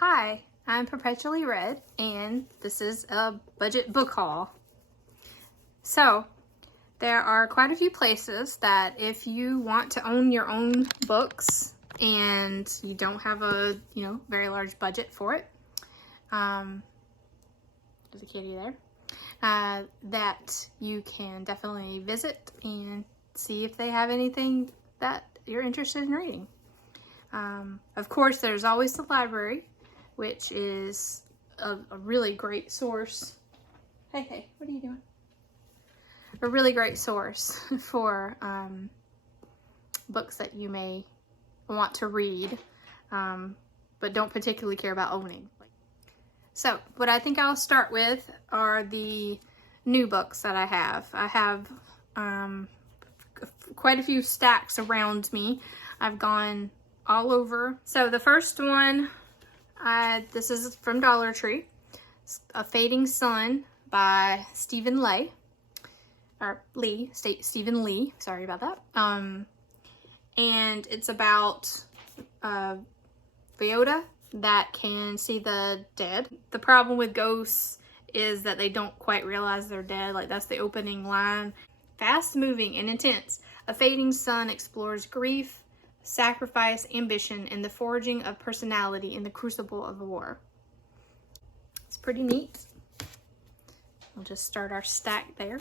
Hi, I'm Perpetually Red, and this is a budget book haul. So, there are quite a few places that if you want to own your own books and you don't have a, very large budget for it, there's a kitty there, that you can definitely visit and see if they have anything that you're interested in reading. Of course, there's always the library, which is a really great source. Hey, what are you doing? A really great source for books that you may want to read, but don't particularly care about owning. So, what I think I'll start with are the new books that I have. I have quite a few stacks around me. I've gone all over. So the first one, this is from Dollar Tree. It's A Fading Sun by Stephen Lee. Stephen Lee, sorry about that. And it's about Viola that can see the dead. The problem with ghosts is that they don't quite realize they're dead. Like, that's the opening line. Fast moving and intense, A Fading Sun explores grief, sacrifice, ambition, and the forging of personality in the crucible of war. It's pretty neat. We'll just start our stack there.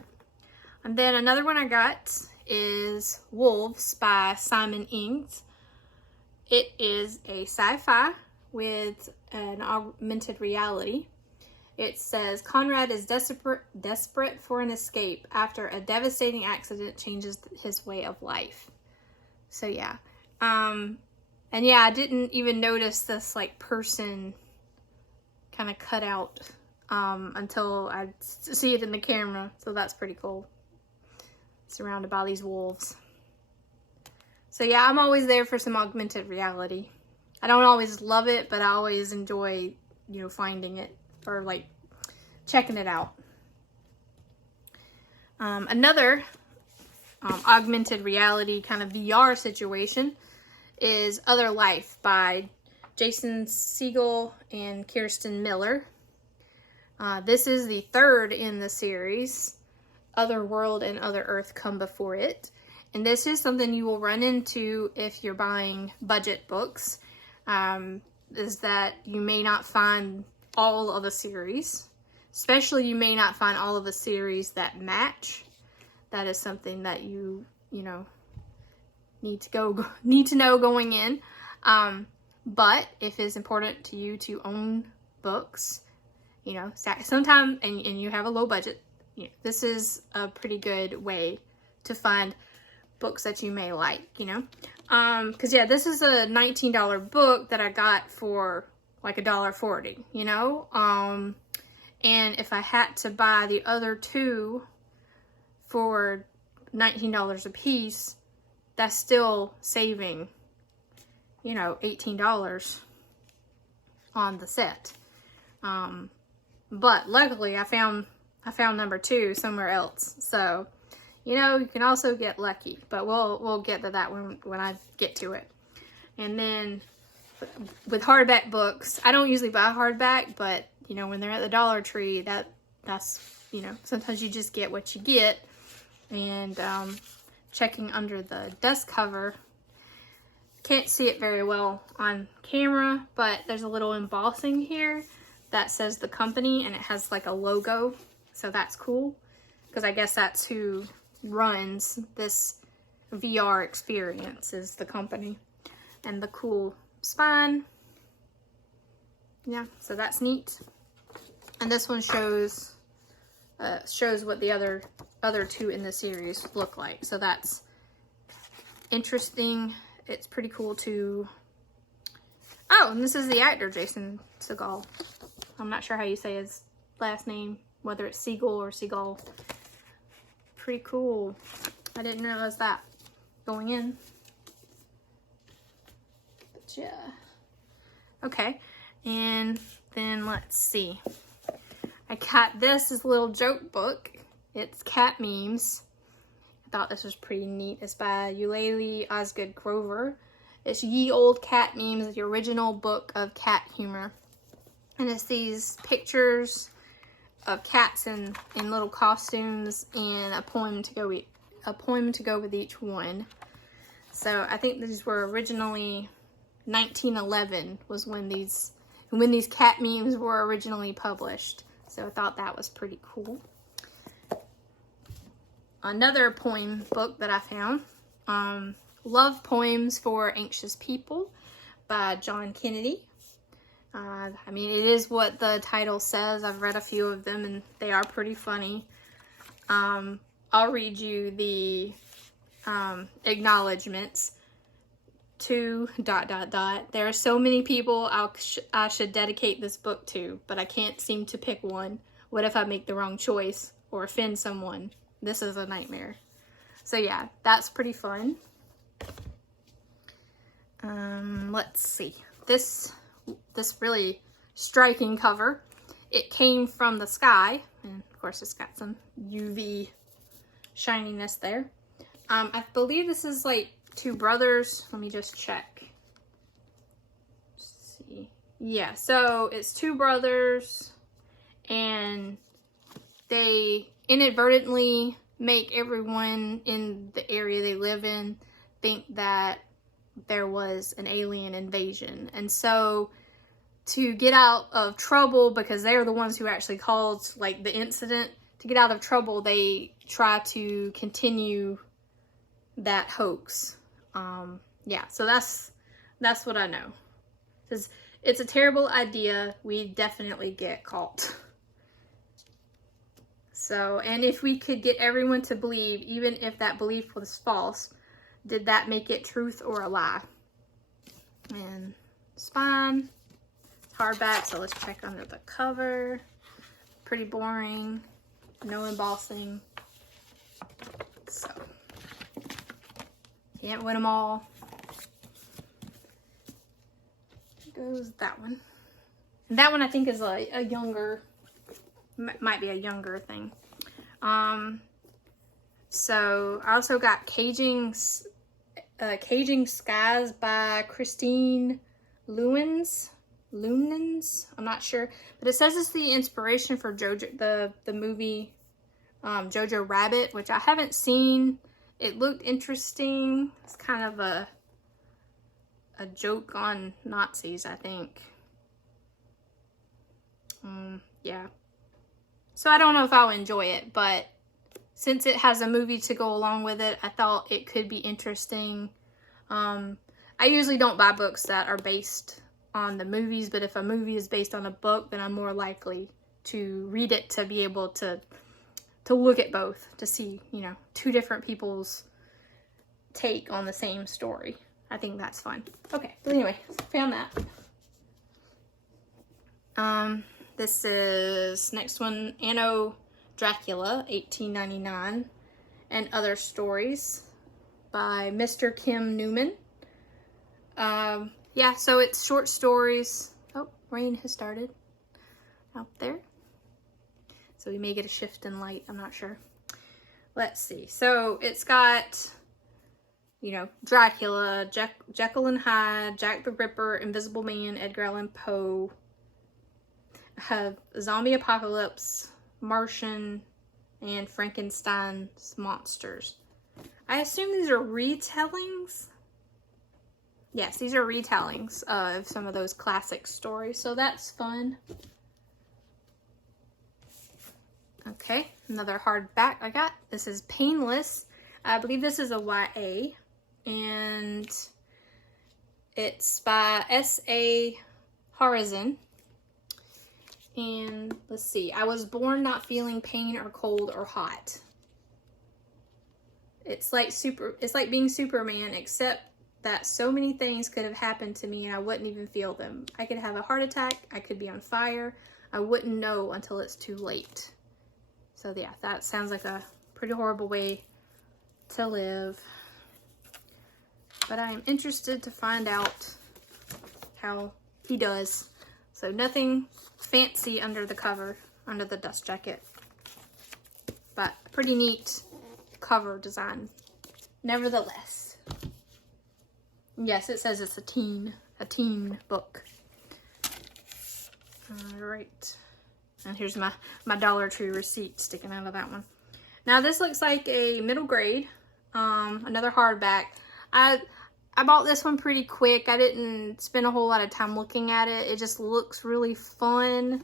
And then another one I got is Wolves by Simon Ings. It is a sci-fi with an augmented reality. It says Conrad is desperate for an escape after a devastating accident changes his way of life. So yeah. And yeah, I didn't even notice this person kind of cut out until I see it in the camera. So that's pretty cool. Surrounded by these wolves. So yeah, I'm always there for some augmented reality. I don't always love it, but I always enjoy, finding it or checking it out. Another augmented reality kind of VR situation is Other Life by Jason Siegel and Kirsten Miller. This is the third in the series. Other World and Other Earth come before it. And this is something you will run into if you're buying budget books, is that you may not find all of the series. Especially you may not find all of the series that match. That is something that you need to know going in. But if it's important to you to own books, sometimes, and you have a low budget, this is a pretty good way to find books that you may like, because yeah, this is a $19 book that I got for $1.40, and if I had to buy the other two for $19 a piece, that's still saving, $18 on the set. But luckily I found number two somewhere else. So, you can also get lucky, but we'll get to that when I get to it. And then with hardback books, I don't usually buy hardback, but when they're at the Dollar Tree, that's sometimes you just get what you get. And checking under the dust cover, can't see it very well on camera, but there's a little embossing here that says the company, and it has a logo, so that's cool, because I guess that's who runs this VR experience, is the company. And the cool spine, yeah, so that's neat. And this one shows what the other two in the series look like, so that's interesting. It's pretty cool too. Oh, and this is the actor Jason Siegel. I'm not sure how you say his last name, whether it's Siegel or Siegel. Pretty cool. I didn't realize that going in. But yeah. Okay, and then let's see. I got this as a little joke book. It's cat memes. I thought this was pretty neat. It's by Eulalie Osgood Grover. It's Ye Old Cat Memes, the original book of cat humor. And it's these pictures of cats in little costumes and a poem to go with each one. So I think these were originally 1911 was when these cat memes were originally published. So I thought that was pretty cool. Another poem book that I found, Love Poems for Anxious People by John Kennedy. I mean, it is what the title says. I've read a few of them and they are pretty funny. I'll read you the acknowledgements. To ... There are so many people I should dedicate this book to, but I can't seem to pick one. What if I make the wrong choice or offend someone? This is a nightmare. So yeah, that's pretty fun. Let's see. This really striking cover. It came from the sky, and of course it's got some UV shininess there. I believe this is like two brothers. Let me just check. Let's see. Yeah, so it's two brothers, and they inadvertently make everyone in the area they live in think that there was an alien invasion. And so to get out of trouble, because they're the ones who actually caused like the incident, to get out of trouble, they try to continue that hoax. Yeah, so that's what I know. Because it's a terrible idea. We definitely get caught. So, and if we could get everyone to believe, even if that belief was false, did that make it truth or a lie? And spine. It's hardback, so let's check under the cover. Pretty boring. No embossing. So, can't win them all. Goes that one. And that one I think is a younger, might be a younger thing. So I also got Caging Skies by Christine Lewins. I'm not sure, but it says it's the inspiration for Jojo, the movie Jojo Rabbit, which I haven't seen. It looked interesting. It's kind of a joke on Nazis, I think. Yeah. So I don't know if I'll enjoy it, but since it has a movie to go along with it, I thought it could be interesting. I usually don't buy books that are based on the movies, but if a movie is based on a book, then I'm more likely to read it to be able to look at both, to see, you know, two different people's take on the same story. I think that's fun. Okay, but anyway, found that. This is next one, Anno Dracula, 1899, and Other Stories by Mr. Kim Newman. Yeah, so it's short stories. Oh, rain has started out there. So we may get a shift in light, I'm not sure. Let's see. So it's got, you know, Dracula, Jekyll and Hyde, Jack the Ripper, Invisible Man, Edgar Allan Poe, zombie apocalypse, Martian, and Frankenstein's monsters. I assume these are retellings. Yes, these are retellings of some of those classic stories, so that's fun. Okay, another hardback I got. This is Painless. I believe this is a YA, and it's by S.A. Horizon. And let's see, I was born not feeling pain or cold or hot. It's like being Superman, except that so many things could have happened to me and I wouldn't even feel them. I could have a heart attack, I could be on fire, I wouldn't know until it's too late. So yeah, that sounds like a pretty horrible way to live. But I am interested to find out how he does. So nothing fancy under the cover, under the dust jacket. But pretty neat cover design, nevertheless. Yes, it says it's a teen book. All right. And here's my Dollar Tree receipt sticking out of that one. Now this looks like a middle grade, another hardback. I bought this one pretty quick. I didn't spend a whole lot of time looking at it. It just looks really fun.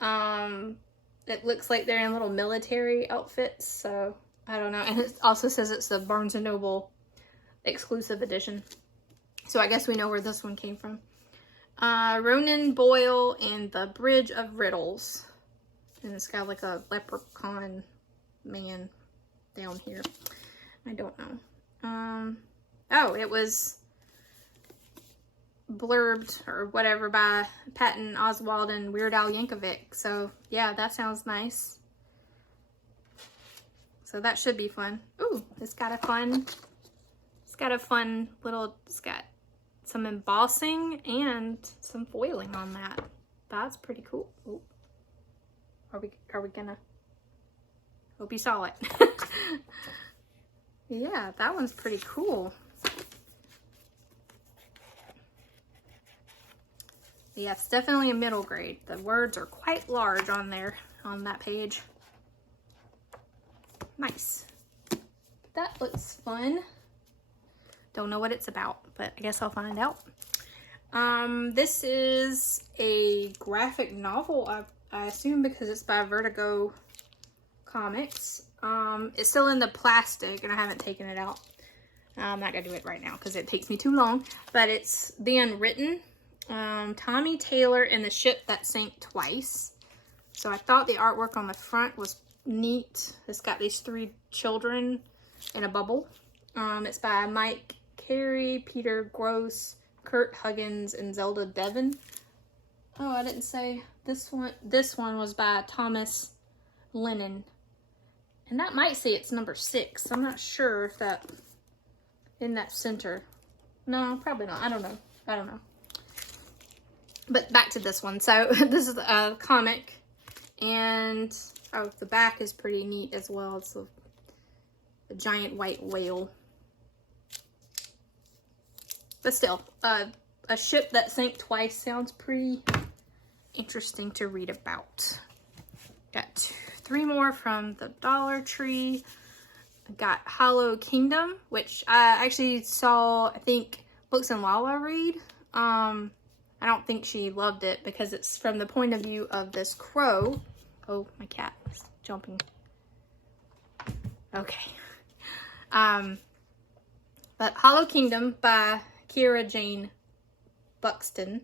It looks like they're in little military outfits, so I don't know. And it also says it's the Barnes & Noble exclusive edition. So I guess we know where this one came from. Ronan Boyle and the Bridge of Riddles. And it's got like a leprechaun man down here. I don't know. Oh, it was blurbed or whatever by Patton Oswalt and Weird Al Yankovic. So yeah, that sounds nice. So that should be fun. Ooh, it's got a fun little, it's got some embossing and some foiling on that. That's pretty cool. Ooh. Are we gonna, hope you saw it. Yeah, that one's pretty cool. Yeah, it's definitely a middle grade. The words are quite large on there, on that page. Nice. That looks fun. Don't know what it's about, but I guess I'll find out. This is a graphic novel, I assume, because it's by Vertigo Comics. It's still in the plastic, and I haven't taken it out. I'm not gonna do it right now because it takes me too long, but it's The Unwritten. Tommy Taylor and the Ship That Sank Twice. So I thought the artwork on the front was neat. It's got these 3 children in a bubble. It's by Mike Carey, Peter Gross, Kurt Huggins, and Zelda Devon. Oh, I didn't say this one. This one was by Thomas Lennon. And that might say it's number 6. I'm not sure if that in that center. No, probably not. I don't know. But back to this one. So this is a comic, and oh, the back is pretty neat as well. It's a giant white whale. But still, a ship that sank twice sounds pretty interesting to read about. Got 3 more from the Dollar Tree. I got Hollow Kingdom, which I actually saw, I think, Books and Lala read. I don't think she loved it because it's from the point of view of this crow. Oh, my cat is jumping. Okay. But Hollow Kingdom by Kira Jane Buxton.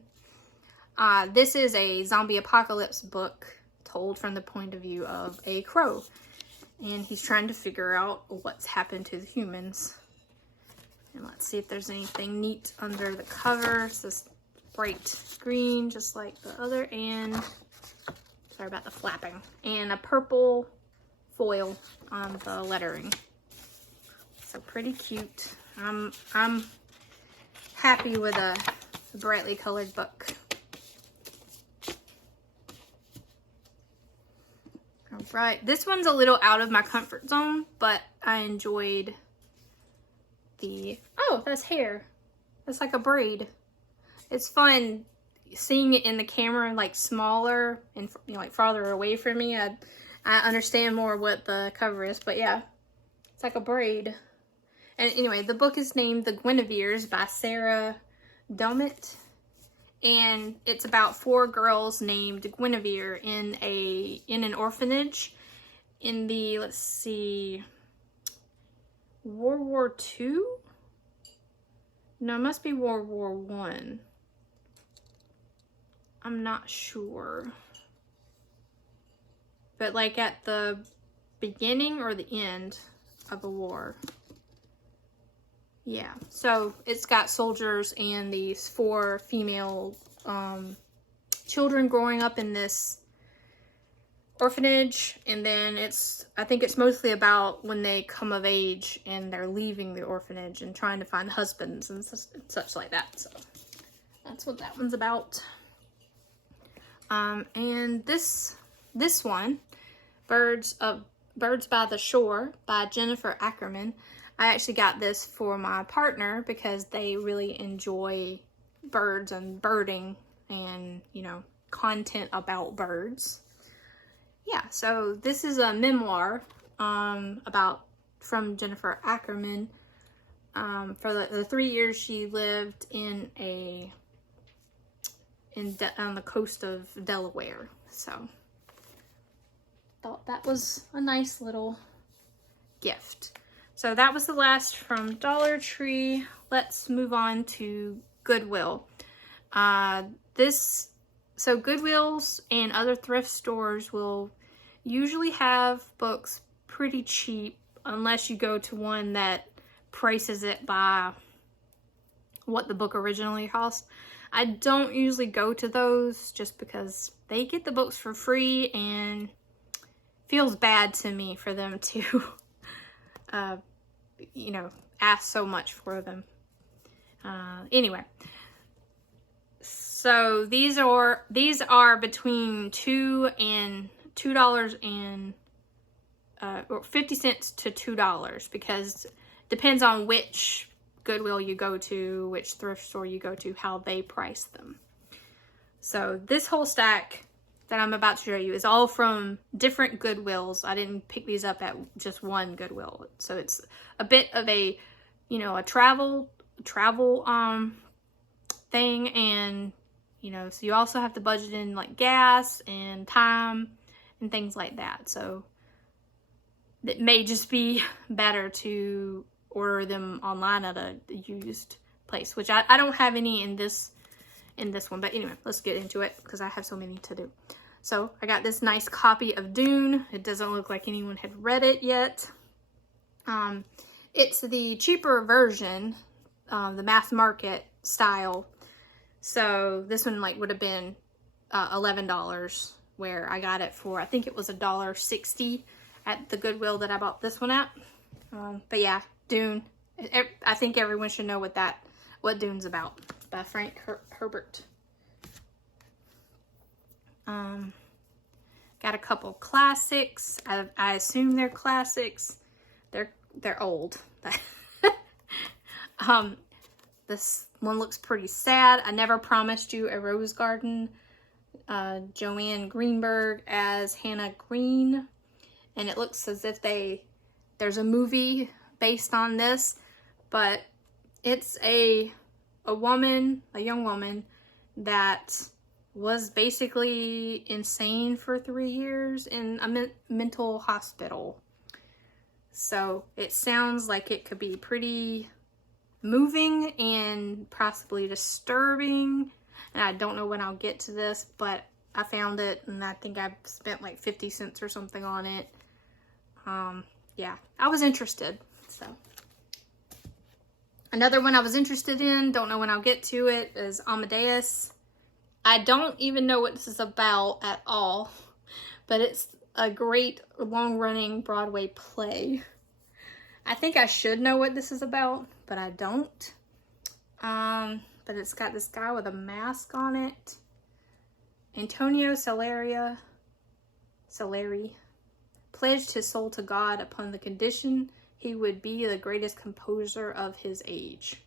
This is a zombie apocalypse book told from the point of view of a crow. And he's trying to figure out what's happened to the humans. And let's see if there's anything neat under the cover. It's this bright green, just like the other, and sorry about the flapping, and a purple foil on the lettering. So pretty cute. I'm happy with a brightly colored book. All right, this one's a little out of my comfort zone, but I enjoyed the, oh, that's hair. That's like a braid. It's fun seeing it in the camera, like smaller and, you know, like farther away from me. I understand more what the cover is, but yeah, it's like a braid. And anyway, the book is named The Guineveres by Sarah Domit, and it's about 4 girls named Guinevere in an orphanage in the, let's see, World War II? No, it must be World War I. I'm not sure. But like at the beginning or the end of the war. Yeah, so it's got soldiers and these 4 female children growing up in this orphanage, and then I think it's mostly about when they come of age and they're leaving the orphanage and trying to find husbands and such like that. So that's what that one's about. And this one, Birds by the Shore by Jennifer Ackerman. I actually got this for my partner because they really enjoy birds and birding and, you know, content about birds. Yeah, so this is a memoir from Jennifer Ackerman for the 3 years she lived on the coast of Delaware. So thought that was a nice little gift. So that was the last from Dollar Tree. Let's move on to Goodwill. So Goodwills and other thrift stores will usually have books pretty cheap unless you go to one that prices it by what the book originally cost. I don't usually go to those just because they get the books for free and feels bad to me for them to ask so much for them. Anyway, so these are between $2 and or 50 cents to $2, because depends on which Goodwill you go to, which thrift store you go to, how they price them. So this whole stack that I'm about to show you is all from different Goodwills. I didn't pick these up at just one Goodwill. So it's a bit of a travel thing, and so you also have to budget in like gas and time and things like that. So it may just be better to order them online at a used place, which I don't have any in this one. But anyway, let's get into it because I have so many to do. So I got this nice copy of Dune. It doesn't look like anyone had read it yet. It's the cheaper version, the mass market style. So this one would have been $11, where I got it for, I think it was $1.60 at the Goodwill that I bought this one at. But yeah, Dune. I think everyone should know what Dune's about, by Frank Herbert. Got a couple classics. I assume they're classics. They're old. This one looks pretty sad. I Never Promised You a Rose Garden. Joanne Greenberg as Hannah Green. And it looks as if there's a movie based on this, but it's a young woman that was basically insane for 3 years in a mental hospital. So it sounds like it could be pretty moving and possibly disturbing. And I don't know when I'll get to this, but I found it and I think I spent like 50 cents or something on it. Yeah, I was interested. So another one I was interested in, don't know when I'll get to it, is Amadeus. I don't even know what this is about at all, but it's a great long-running Broadway play. I think I should know what this is about, but I don't. But it's got this guy with a mask on it. Antonio Salieri pledged his soul to God upon the condition he would be the greatest composer of his age.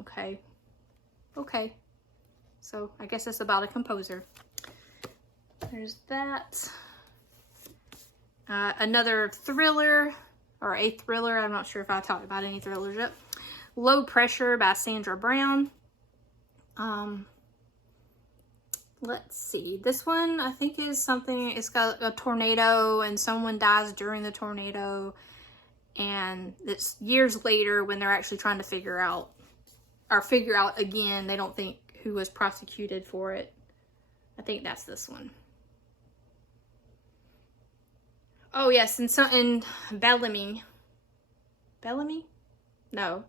Okay. So I guess it's about a composer. There's that. Another thriller, or a thriller. I'm not sure if I talked about any thrillers yet. Low Pressure by Sandra Brown. Let's see. This one, I think, is something, it's got a tornado and someone dies during the tornado. And it's years later when they're actually trying to figure out again. They don't think who was prosecuted for it. I think that's this one. Oh, yes. And Bellamy? No.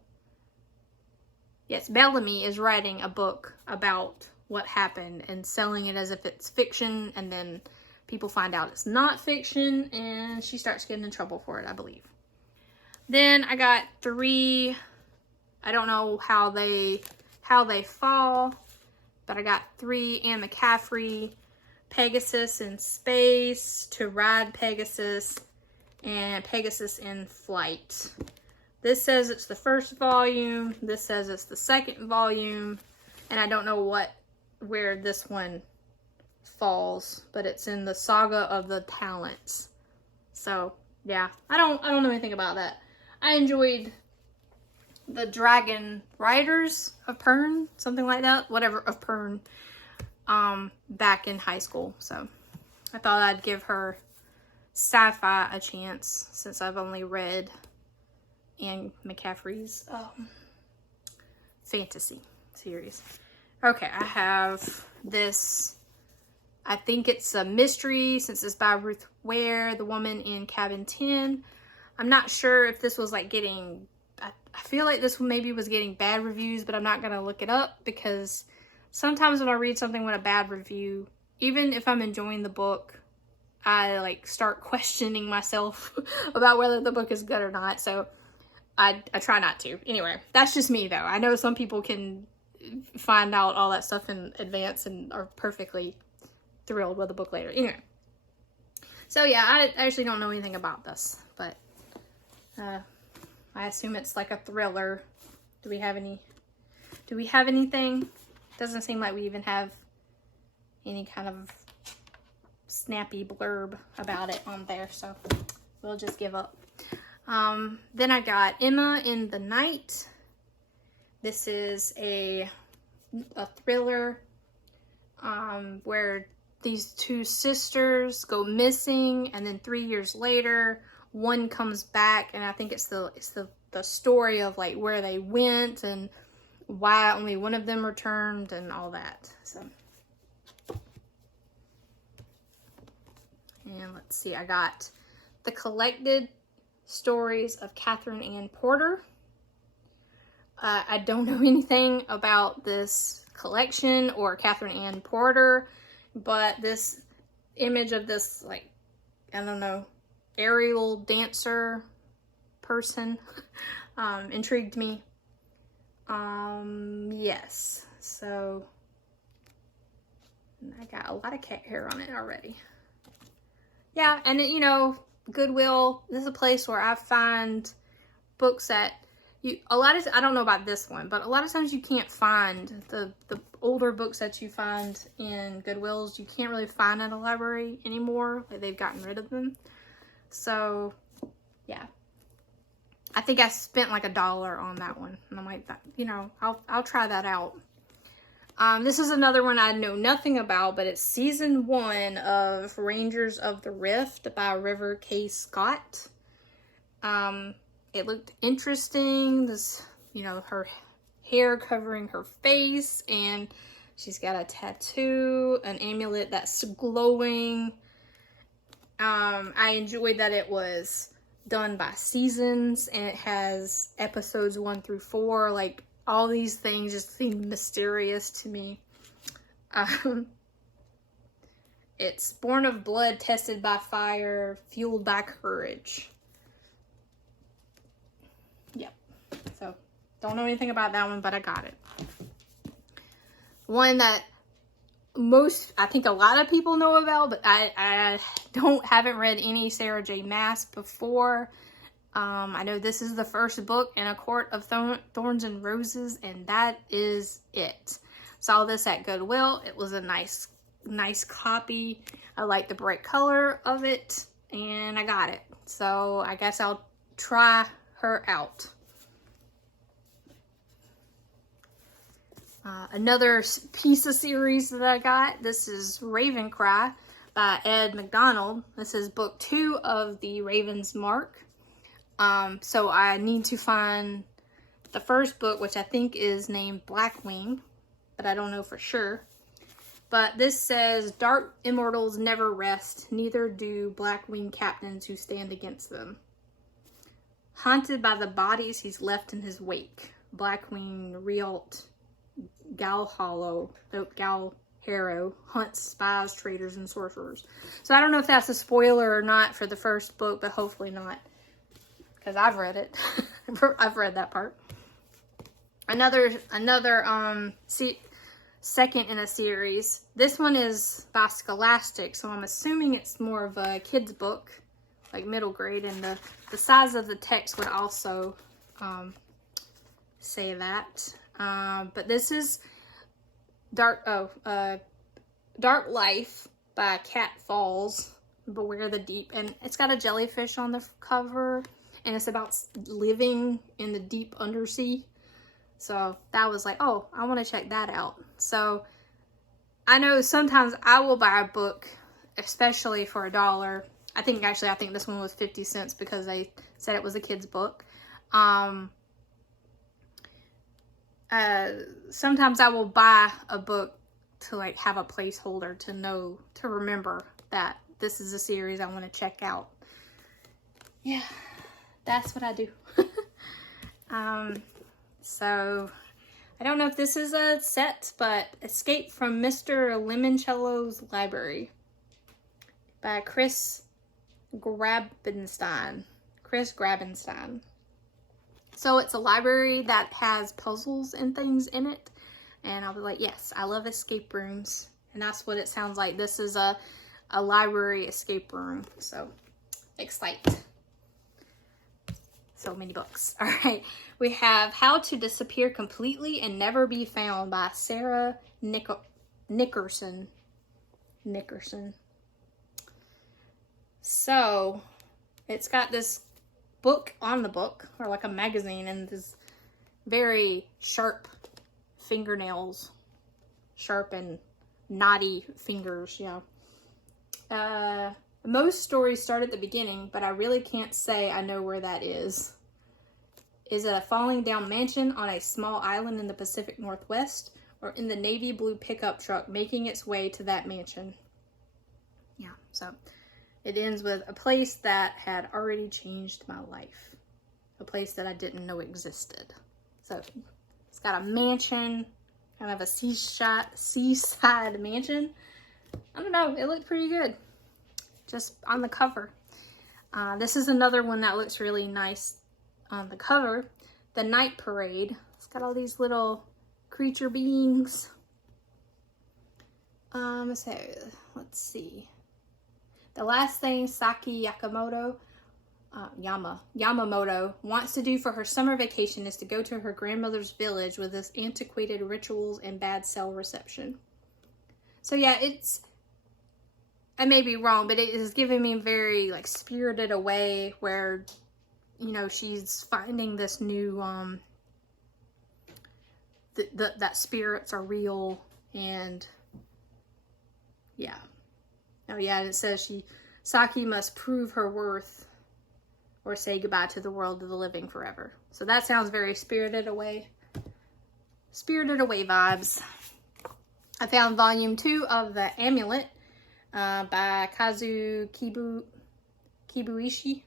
Yes, Bellamy is writing a book about what happened and selling it as if it's fiction, and then people find out it's not fiction and she starts getting in trouble for it, I believe. Then I got 3, I don't know how they fall, but I got 3 Anne McCaffrey, Pegasus in Space, To Ride Pegasus, and Pegasus in Flight. This says it's the first volume, this says it's the second volume, and I don't know what where this one falls, but it's in the Saga of the Talents. So yeah, I don't know anything about that. I enjoyed the Dragon Riders of Pern, something like that, whatever, of Pern, back in high school. So I thought I'd give her sci-fi a chance, since I've only read Anne McCaffrey's fantasy series. Okay, I have this, I think it's a mystery, since it's by Ruth Ware, The Woman in Cabin 10. I'm not sure if this was like getting, I feel like this one maybe was getting bad reviews, but I'm not going to look it up, because sometimes when I read something with a bad review, even if I'm enjoying the book, I like start questioning myself about whether the book is good or not. So I try not to. Anyway, that's just me though. I know some people can find out all that stuff in advance and are perfectly thrilled with the book later. Anyway, so yeah, I actually don't know anything about this, but I assume it's like a thriller. Do we have anything? Doesn't seem like we even have any kind of snappy blurb about it on there, so we'll just give up. Then I got Emma in the Night. This is a thriller where these two sisters go missing, and then 3 years later one comes back, and I think it's the story of like where they went and why only one of them returned and all that. So, and let's see, I got The Collected Stories of Catherine Ann Porter. I don't know anything about this collection or Catherine Ann Porter, but this image of this, like, I don't know, aerial dancer person intrigued me. Yes, so I got a lot of cat hair on it already. Yeah, and you know, Goodwill, this is a place where I find books that I don't know about this one, but a lot of times you can't find the older books that you find in Goodwills. You can't really find at a library anymore. Like, they've gotten rid of them. So yeah, I think I spent like $1 on that one, and I'm like, you know, I'll try that out. This is another one I know nothing about, but it's season 1 of Rangers of the Rift by River K. Scott. It looked interesting. This, you know, her hair covering her face, and she's got a tattoo, an amulet that's glowing. I enjoyed that it was done by seasons, and it has episodes 1 through 4. Like, all these things just seem mysterious to me. It's born of blood, tested by fire, fueled by courage. Yep. So, don't know anything about that one, but I got it. One that I think a lot of people know about, but I haven't read any Sarah J. Maas before. I know this is the first book in A Court of Thorns and Roses, and that is it. Saw this at Goodwill. It was a nice copy. I like the bright color of it, and I got it. So I guess I'll try her out. Another piece of series that I got, this is Ravencraft by Ed Mcdonald. This is book 2 of the Raven's Mark. So I need to find the first book, which I think is named Blackwing, but I don't know for sure. But this says, dark immortals never rest, neither do Blackwing captains who stand against them. Haunted by the bodies he's left in his wake, Blackwing Rialt Galharrow hunts spies, traitors, and sorcerers. So I don't know if that's a spoiler or not for the first book, but hopefully not, because I've read it. I've read that part. Another second in a series. This one is by Scholastic, so I'm assuming it's more of a kid's book, like middle grade, and the size of the text would also say that. But this is Dark Life by Cat Falls. Beware the Deep. And it's got a jellyfish on the cover. And it's about living in the deep undersea. So that was like, oh, I want to check that out. So I know sometimes I will buy a book, especially for $1. I think this one was 50 cents because they said it was a kid's book. Sometimes I will buy a book to like have a placeholder to remember that this is a series I want to check out. Yeah, that's what I do. So I don't know if this is a set, but Escape from Mr. Limoncello's Library by Chris Grabenstein. So it's a library that has puzzles and things in it. And I was like, yes, I love escape rooms. And that's what it sounds like. This is a library escape room. So excited. So many books. All right. We have How to Disappear Completely and Never Be Found by Sarah Nickerson. So it's got this book on the book, or like a magazine, and this very sharp fingernails. Sharp and knotty fingers, yeah. Most stories start at the beginning, but I really can't say I know where that is. Is it a falling down mansion on a small island in the Pacific Northwest, or in the navy blue pickup truck making its way to that mansion? Yeah, so it ends with a place that had already changed my life. A place that I didn't know existed. So it's got a mansion, kind of a seaside mansion. I don't know, it looked pretty good. Just on the cover. This is another one that looks really nice on the cover. The Night Parade. It's got all these little creature beings. So let's see. The last thing Saki Yamamoto wants to do for her summer vacation is to go to her grandmother's village with its antiquated rituals and bad cell reception. So yeah, I may be wrong, but it is giving me very like Spirited Away, where, you know, she's finding this new that spirits are real, and yeah. Oh yeah, and it says Saki must prove her worth or say goodbye to the world of the living forever. So that sounds very Spirited Away. Spirited Away vibes. I found volume 2 of The Amulet by Kazu Kibuishi.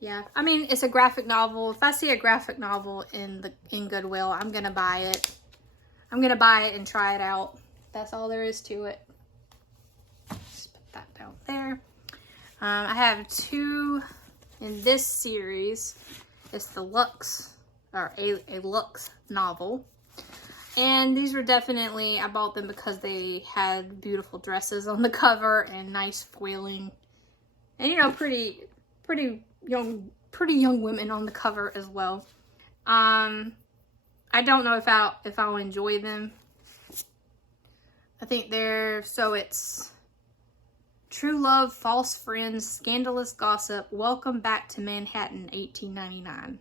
Yeah, I mean, it's a graphic novel. If I see a graphic novel in Goodwill, I'm gonna buy it. I'm gonna buy it and try it out. That's all there is to it. Just put that down there. I have 2 in this series. It's the Lux, or a Lux novel. And these were definitely, I bought them because they had beautiful dresses on the cover and nice foiling. And, you know, pretty young women on the cover as well. I don't know if I'll enjoy them. I think it's True Love, False Friends, Scandalous Gossip, Welcome Back to Manhattan, 1899.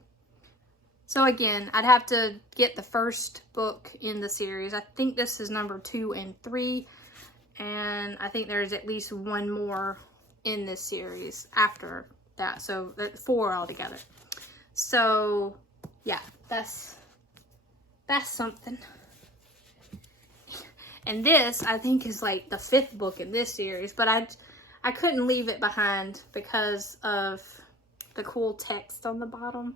So again, I'd have to get the first book in the series. I think this is number 2 and 3. And I think there's at least one more in this series after that. So that's 4 altogether. So yeah, that's something. And this, I think, is like the 5th book in this series. But I couldn't leave it behind because of the cool text on the bottom.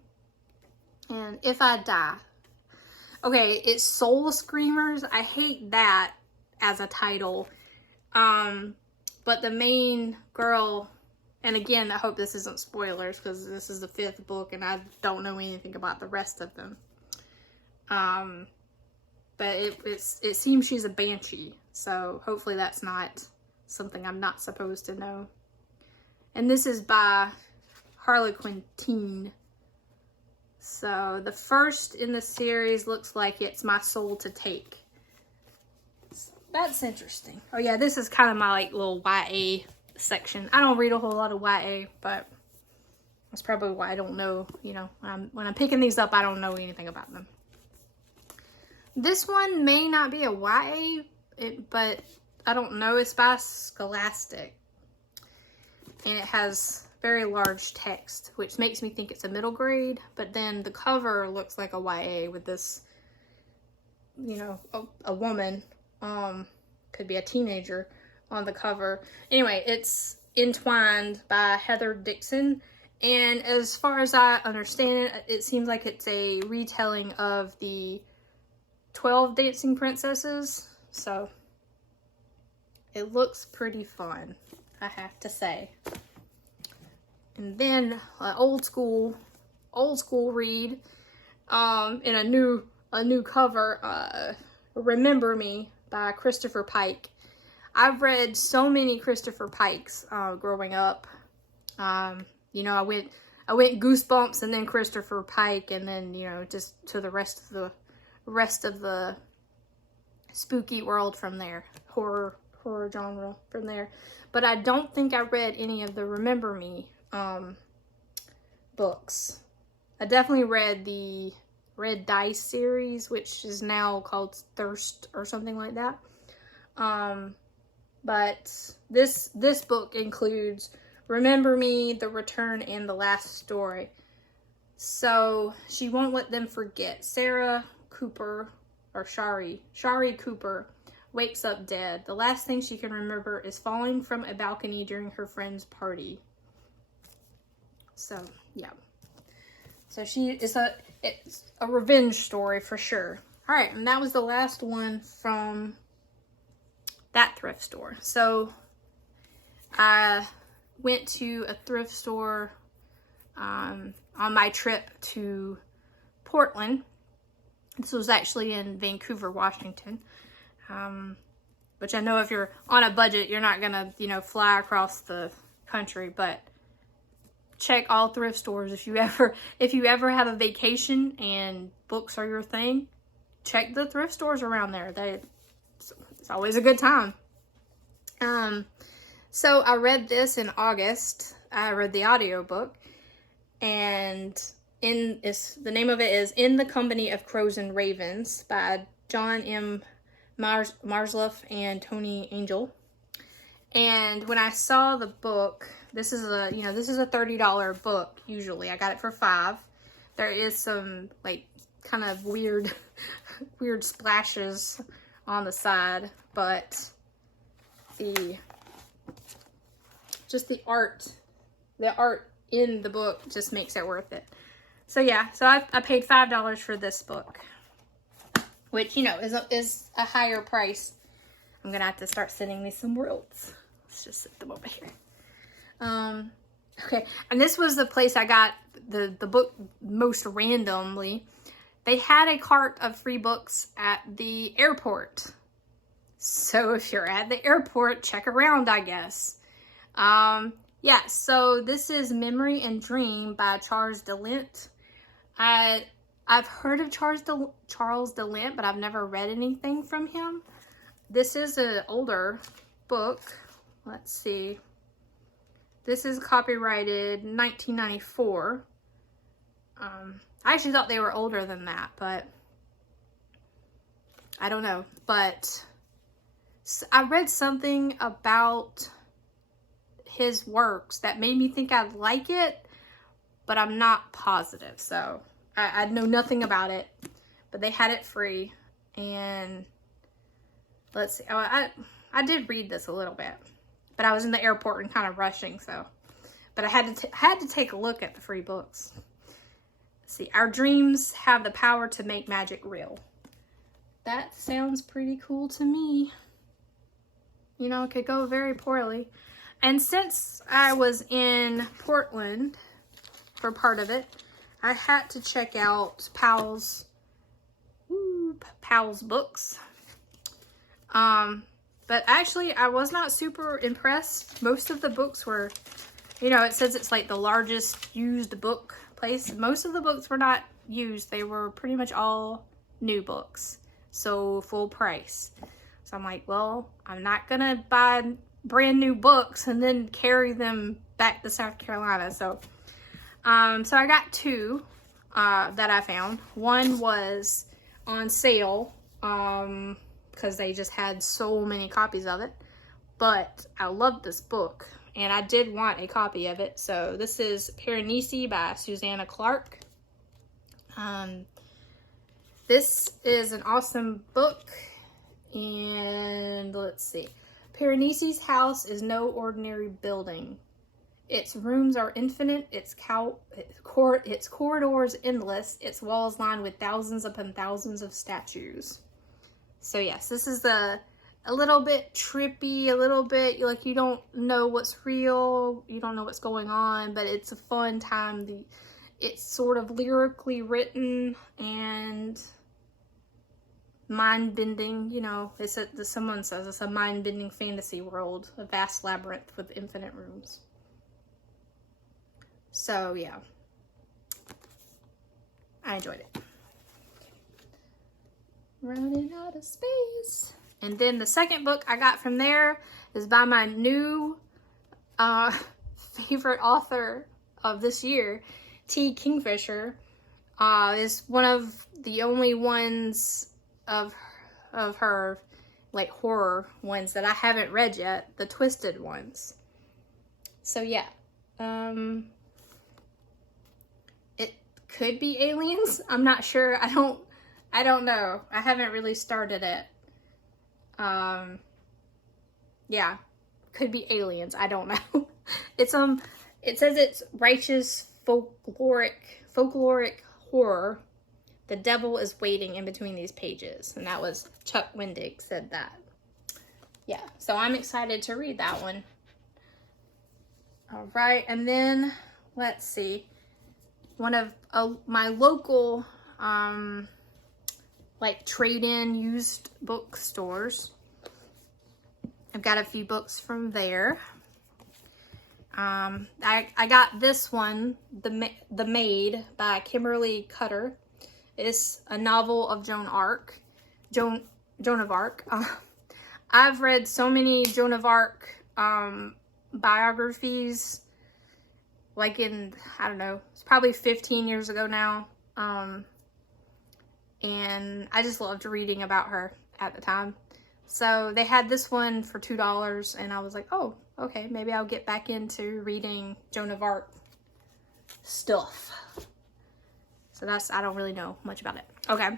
And If I Die. Okay, it's Soul Screamers. I hate that as a title. But the main girl, and again, I hope this isn't spoilers because this is the 5th book and I don't know anything about the rest of them. But it seems she's a banshee. So hopefully that's not something I'm not supposed to know. And this is by Harlequin Teen. So the first in the series looks like it's My Soul to Take. That's interesting. Oh yeah, this is kind of my like little YA section. I don't read a whole lot of YA, but that's probably why I don't know, you know, when I'm picking these up, I don't know anything about them. This one may not be a YA, but I don't know. It's by Scholastic. And it has very large text, which makes me think it's a middle grade. But then the cover looks like a YA with this, you know, a woman, could be a teenager on the cover. Anyway, it's Entwined by Heather Dixon. And as far as I understand it, it seems like it's a retelling of the 12 Dancing Princesses. So it looks pretty fun, I have to say. And then old school read in a new cover, Remember Me by Christopher Pike. I've read so many Christopher Pikes growing up. You know, I went Goosebumps and then Christopher Pike, and then, you know, just to the rest of the spooky world from there, horror genre from there. But I don't think I read any of the Remember Me books. I definitely read the Red Dice series, which is now called Thirst or something like that. But this book includes Remember Me, The Return, and The Last Story. So she won't let them forget. Sarah Cooper, or Shari Cooper, wakes up dead. The last thing she can remember is falling from a balcony during her friend's party. So, yeah. So it's a revenge story for sure. Alright, and that was the last one from that thrift store. So, I went to a thrift store on my trip to Portland. This was actually in Vancouver, Washington. Which I know if you're on a budget, you're not gonna, you know, fly across the country, but check all thrift stores. If you ever have a vacation and books are your thing, check the thrift stores around there. It's always a good time. So I read this in August. I read the audiobook, and the name of it is In the Company of Crows and Ravens by John M. Marsluff and Tony Angel. And when I saw the book, this is a $30 book usually. I got it for $5. There is some like kind of weird splashes on the side, but the art in the book just makes it worth it. So yeah, so I paid $5 for this book, which, you know, is a higher price. I'm gonna have to start sending these somewhere else. Let's just set them over here. Okay, and this was the place I got the book most randomly. They had a cart of free books at the airport. So if you're at the airport, check around, I guess. Yeah, so this is Memory and Dream by Charles de Lint. I've heard of Charles de Lint, but I've never read anything from him. This is an older book. Let's see. This is copyrighted 1994. I actually thought they were older than that, but I don't know. But I read something about his works that made me think I'd like it, but I'm not positive. So I know nothing about it, but they had it free. And let's see. Oh, I did read this a little bit, but I was in the airport and kind of rushing, so. But I had to take a look at the free books. Let's see. Our dreams have the power to make magic real. That sounds pretty cool to me. You know, it could go very poorly. And since I was in Portland for part of it, I had to check out Powell's books. But actually, I was not super impressed. Most of the books were, you know, it says it's like the largest used book place. Most of the books were not used. They were pretty much all new books. So full price. So I'm like, well, I'm not gonna buy brand new books and then carry them back to South Carolina. So so I got two that I found. One was on sale because they just had so many copies of it. But I loved this book and I did want a copy of it. So this is Piranesi by Susanna Clarke. This is an awesome book. And let's see. Piranesi's house is no ordinary building. Its rooms are infinite, its corridors endless, its walls lined with thousands upon thousands of statues. So yes, this is a little bit trippy, a little bit like you don't know what's real, you don't know what's going on, but it's a fun time. It's sort of lyrically written and mind-bending, you know. Someone says it's a mind-bending fantasy world, a vast labyrinth with infinite rooms. So yeah, I enjoyed it. Running out of space. And then the second book I got from there is by my new favorite author of this year, T. Kingfisher. Is one of the only ones of her like horror ones that I haven't read yet, the twisted ones. So yeah, it could be aliens. I'm not sure. I don't know. I haven't really started it. Yeah, could be aliens. I don't know. It's it says it's righteous folkloric horror. The devil is waiting in between these pages. And that was Chuck Wendig said that. Yeah, so I'm excited to read that one. All right, and then let's see. One of my local like trade-in used bookstores. I've got a few books from there. I got this one, The Maid by Kimberly Cutter. It's a novel of Joan of Arc. I've read so many Joan of Arc biographies, like in, I don't know, it's probably 15 years ago now. And I just loved reading about her at the time. So they had this one for $2 and I was like, oh, okay, maybe I'll get back into reading Joan of Arc stuff. So I don't really know much about it. Okay.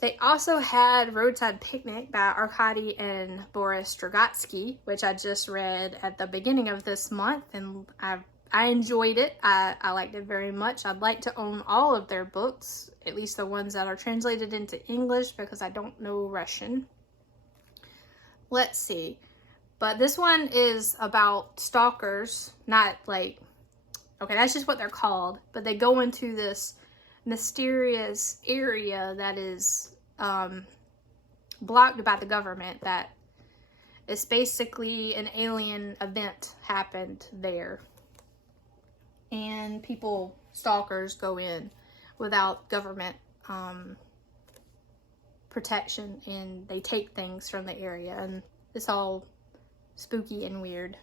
They also had Roadside Picnic by Arkady and Boris Strugatsky, which I just read at the beginning of this month, and I enjoyed it. I liked it very much. I'd like to own all of their books, at least the ones that are translated into English, because I don't know Russian. Let's see. But this one is about stalkers, not like, okay, that's just what they're called, but they go into this mysterious area that is blocked by the government, that is basically an alien event happened there. And stalkers go in without government protection, and they take things from the area, and it's all spooky and weird.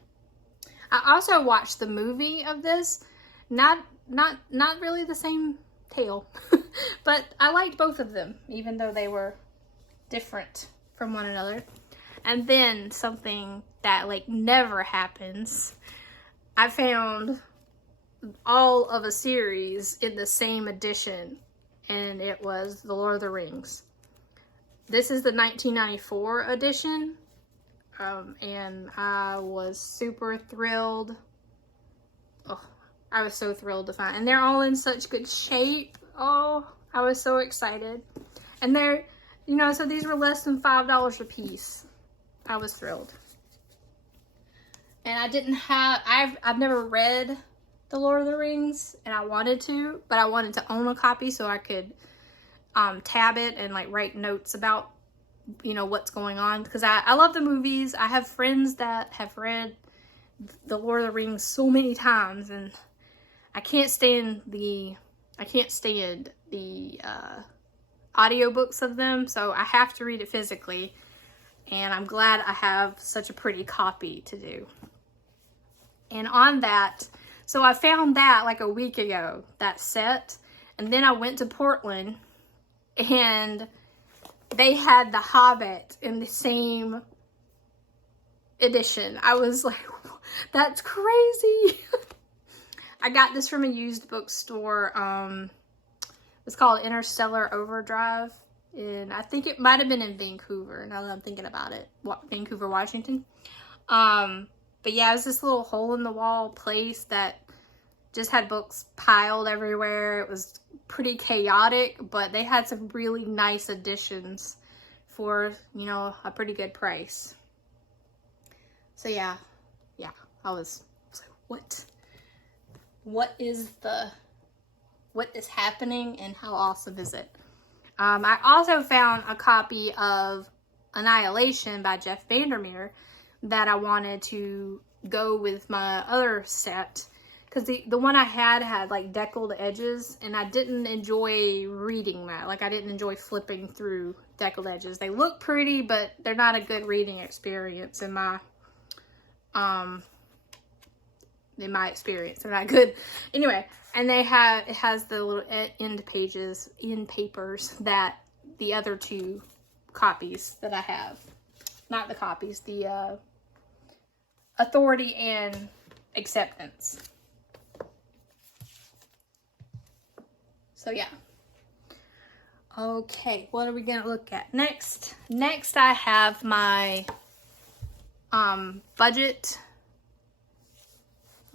I also watched the movie of this. Not really the same tale, but I liked both of them, even though they were different from one another. And then something that like never happens, I found all of a series in the same edition, and it was The Lord of the Rings. This is the 1994 edition, and I was super thrilled. Oh, I was so thrilled to find, and they're all in such good shape. Oh, I was so excited. And they're, so these were less than $5 a piece. I was thrilled. And I've never read The Lord of the Rings, and I wanted to, but I wanted to own a copy so I could tab it and like write notes about, what's going on, because I love the movies. I have friends that have read The Lord of the Rings so many times, and I can't stand the audiobooks of them, so I have to read it physically, and I'm glad I have such a pretty copy to do. And on that, so I found that like a week ago, that set, and then I went to Portland and they had the Hobbit in the same edition. I was like, that's crazy. I got this from a used bookstore. It's called Interstellar Overdrive, and I think it might have been in Vancouver, now that I'm thinking about it. Vancouver, Washington. But yeah, it was this little hole-in-the-wall place that just had books piled everywhere. It was pretty chaotic, but they had some really nice editions for, you know, a pretty good price. So yeah, I was like, what is happening and how awesome is it? I also found a copy of Annihilation by Jeff Vandermeer that I wanted to go with my other set, because the one I had like deckled edges, and I didn't enjoy reading that. Like, I didn't enjoy flipping through deckled edges. They look pretty, but they're not a good reading experience in my experience. They're not good. Anyway, and it has the little end papers that the other two copies that I have, not the copies, the Authority and Acceptance. So yeah. Okay, what are we gonna look at next? Next, I have my budget.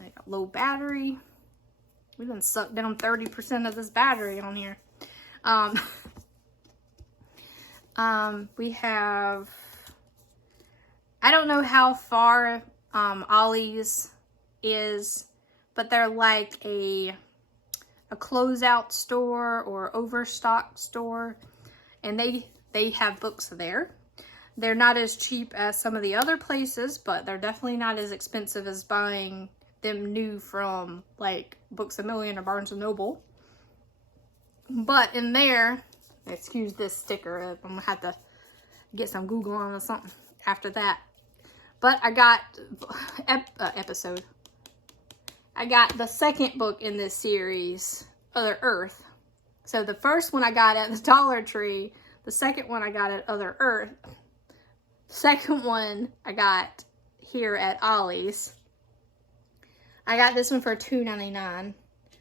I got low battery. We done sucked down 30% of this battery on here. We have, I don't know how far Ollie's is, but they're like a closeout store or overstock store, and they have books there. They're not as cheap as some of the other places, but they're definitely not as expensive as buying them new from like Books A Million or Barnes & Noble. But in there, excuse this sticker, I'm gonna have to get some Google on or something after that. But I got I got the second book in this series, Other Earth. So the first one I got at the Dollar Tree, the second one I got at Other Earth, second one I got here at Ollie's. I got this one for $2.99.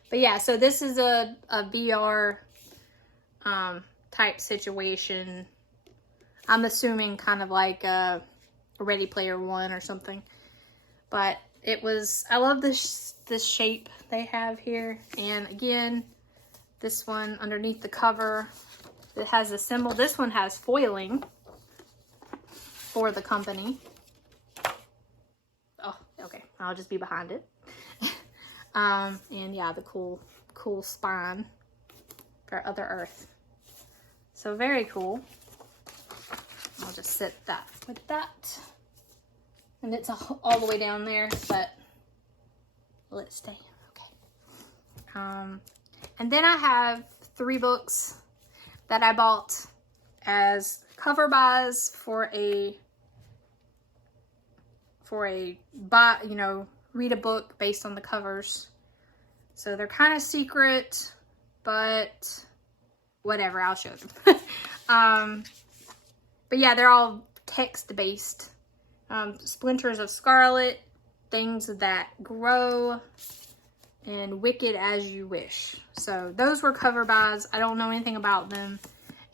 But yeah, so this is a VR type situation. I'm assuming kind of like a Ready Player One or something. But it was, I love this shape they have here. And again, this one underneath the cover, it has a symbol. This one has foiling for the company. Oh, okay. I'll just be behind it. And yeah, the cool spine for Other Earth. So very cool. I'll just sit that with that. And it's all the way down there, but will it stay? Okay. And then I have 3 books that I bought as cover buys for a buy, you know, read a book based on the covers. So they're kind of secret, but whatever, I'll show them. But yeah, they're all text-based. Splinters of Scarlet, Things That Grow, and Wicked As You Wish. So those were cover buys. I don't know anything about them,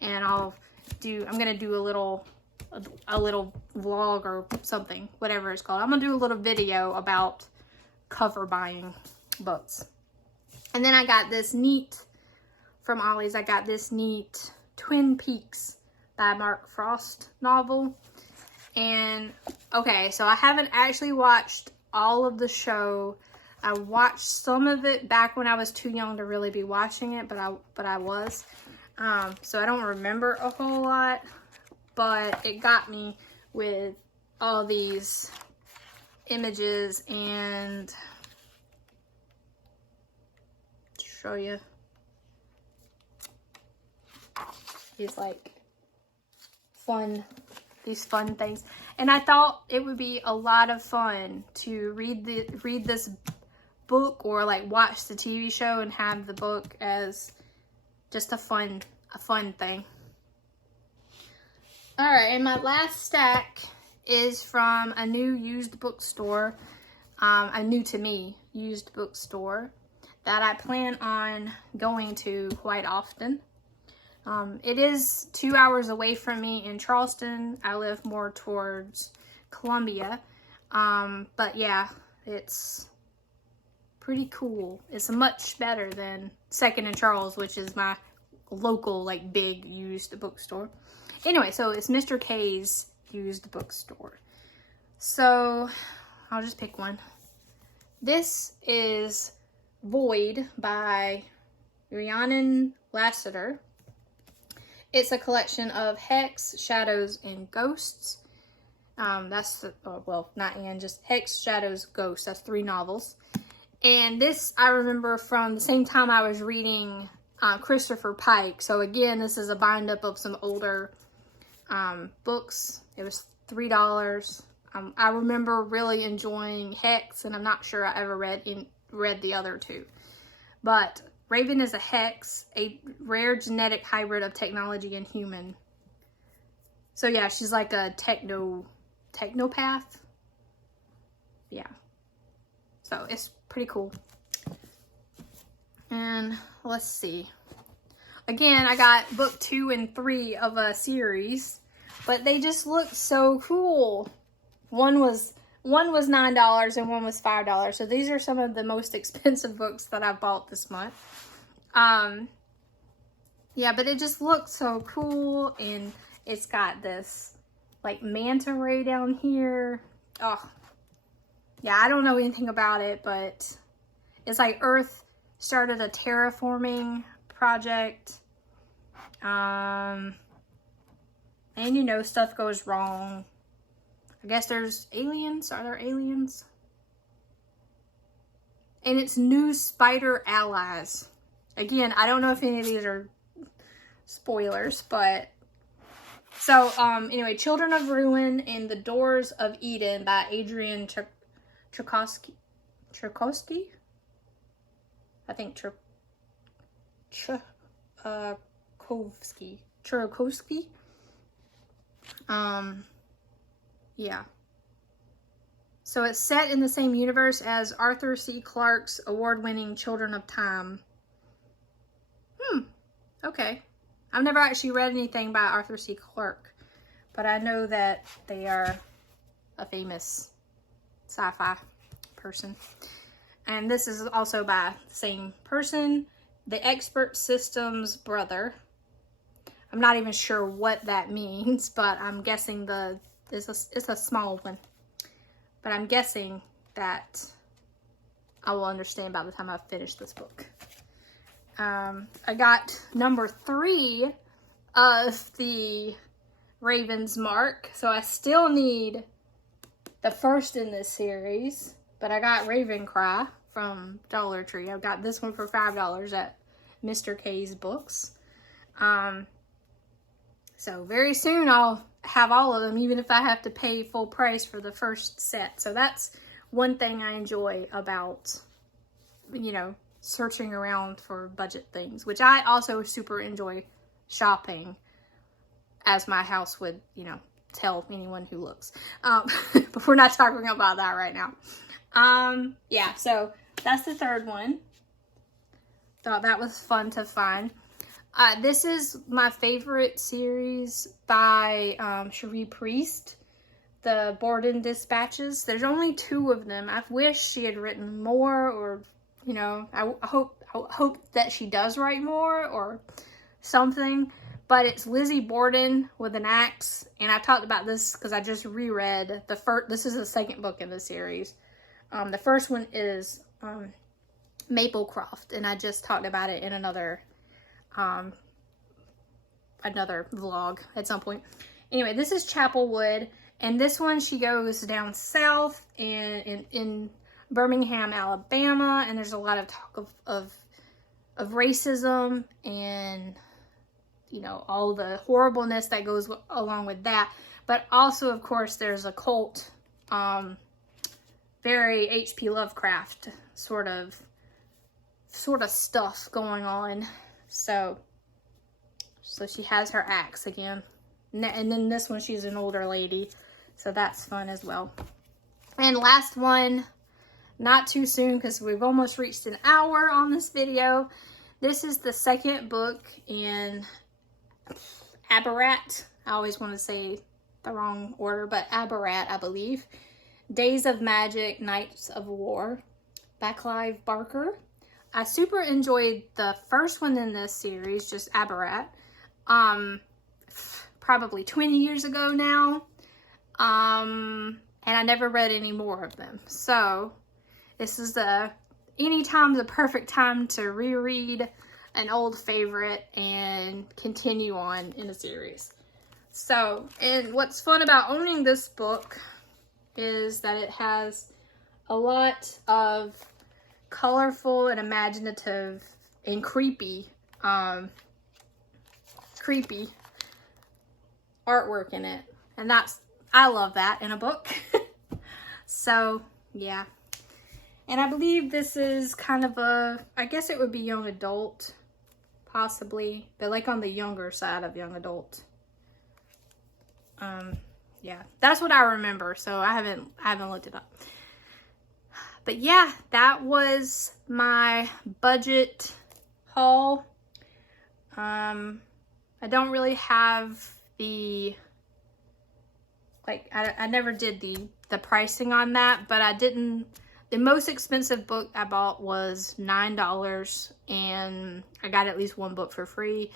and I'm gonna do a little vlog or something, whatever it's called. I'm gonna do a little video about cover buying books. And then I got this neat, from Ollie's, I got this neat Twin Peaks by Mark Frost novel. And okay, so I haven't actually watched all of the show. I watched some of it back when I was too young to really be watching it, but I was. So I don't remember a whole lot, but it got me with all these images and show you. These like these fun things. And I thought it would be a lot of fun to read this book or like watch the TV show and have the book as just a fun thing. All right, and my last stack is from a new used bookstore, a new to me used bookstore that I plan on going to quite often. It is 2 hours away from me in Charleston. I live more towards Columbia. But yeah, it's pretty cool. It's much better than 2nd and Charles, which is my local, like, big used bookstore. Anyway, so it's Mr. K's used bookstore. So I'll just pick one. This is Void by Rhiannon Lassiter. It's a collection of Hex, Shadows, and Ghosts. Just Hex, Shadows, Ghosts. That's 3 novels. And this I remember from the same time I was reading Christopher Pike. So again, this is a bind up of some older books. It was $3. I remember really enjoying Hex, and I'm not sure I ever read the other 2. But Raven is a Hex, a rare genetic hybrid of technology and human. So yeah, she's like a technopath. Yeah. So it's pretty cool. And let's see. Again, I got book 2 and 3 of a series, but they just look so cool. One was $9 and one was $5. So these are some of the most expensive books that I've bought this month. Yeah, but it just looks so cool, and it's got this like manta ray down here. Oh, yeah, I don't know anything about it, but it's like Earth started a terraforming project. And you know, stuff goes wrong. I guess there's aliens. Are there aliens? And it's new spider allies. Again, I don't know if any of these are spoilers, but so anyway, Children of Ruin and The Doors of Eden by Adrian Tchaikovsky. I think Tchaikovsky. Yeah. So it's set in the same universe as Arthur C. Clarke's award-winning Children of Time. Okay. I've never actually read anything by Arthur C. Clarke, but I know that they are a famous sci-fi person. And this is also by the same person, The Expert System's brother. I'm not even sure what that means, but I'm guessing it's a small one. But I'm guessing that I will understand by the time I finish this book. I got number 3 of the Raven's Mark. So I still need the first in this series. But I got Ravencraft from Dollar Tree. I got this one for $5 at Mr. K's Books. So very soon I'll have all of them, even if I have to pay full price for the first set. So that's one thing I enjoy about, you know, searching around for budget things, which I also super enjoy shopping, as my house would, you know, tell anyone who looks. But we're not talking about that right now. Yeah, so that's the third one. Thought that was fun to find. This is my favorite series by Cherie Priest, the Borden Dispatches. There's only 2 of them. I wish she had written more, or, you know, I hope that she does write more or something. But it's Lizzie Borden with an axe, and I talked about this because I just reread the first. This is the second book in the series. The first one is Maplecroft, and I just talked about it in another vlog at some point. Anyway, this is Chapelwood, and this one she goes down south in Birmingham, Alabama, and there's a lot of talk of racism and, you know, all the horribleness that goes along with that. But also, of course, there's a cult, very H.P. Lovecraft sort of stuff going on. So she has her axe again. And then this one, she's an older lady. So that's fun as well. And last one, not too soon because we've almost reached an hour on this video. This is the second book in Abarat. I always want to say the wrong order, but Abarat, I believe. Days of Magic, Nights of War by Clive Barker. I super enjoyed the first one in this series, just Abarat. Probably 20 years ago now. And I never read any more of them. So this is anytime's the perfect time to reread an old favorite and continue on in a series. So, and what's fun about owning this book is that it has a lot of colorful and imaginative and creepy artwork in it. And I love that in a book. So, yeah. And I believe this is kind of I guess it would be young adult, possibly, but like on the younger side of young adult. Yeah, that's what I remember, so I haven't looked it up. But yeah, that was my budget haul. I don't really have I never did the pricing on that, but the most expensive book I bought was $9, and I got at least one book for free.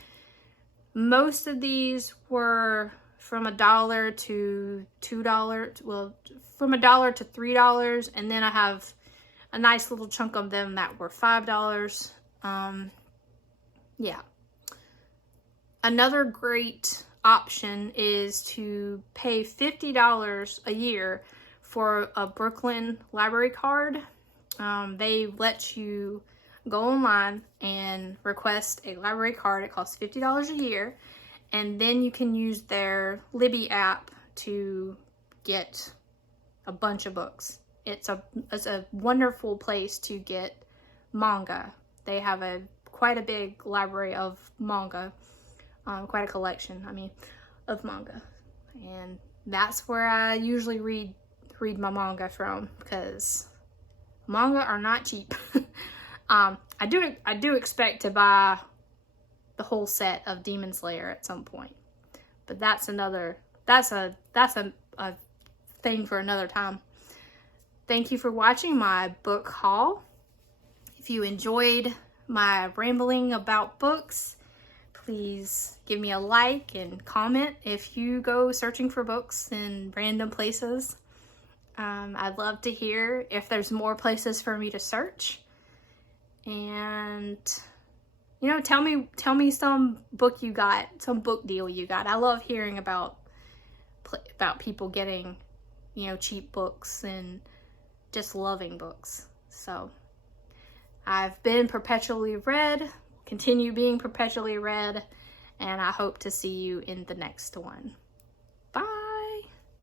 Most of these were from $1 to $2, well, from $1 to $3, and then I have a nice little chunk of them that were $5. Yeah. Another great option is to pay $50 a year for a Brooklyn library card. They let you go online and request a library card. It costs $50 a year, and then you can use their Libby app to get a bunch of books. It's a wonderful place to get manga. They have quite a big library of manga, quite a collection, of manga, and that's where I usually read my manga from, because manga are not cheap. I do expect to buy the whole set of Demon Slayer at some point, but that's a thing for another time. Thank you for watching my book haul. If you enjoyed my rambling about books, please give me a like and comment if you go searching for books in random places. I'd love to hear if there's more places for me to search. And, you know, tell me some book you got, some book deal you got. I love hearing about people getting, you know, cheap books and just loving books. So I've been perpetually read, continue being perpetually read, and I hope to see you in the next one.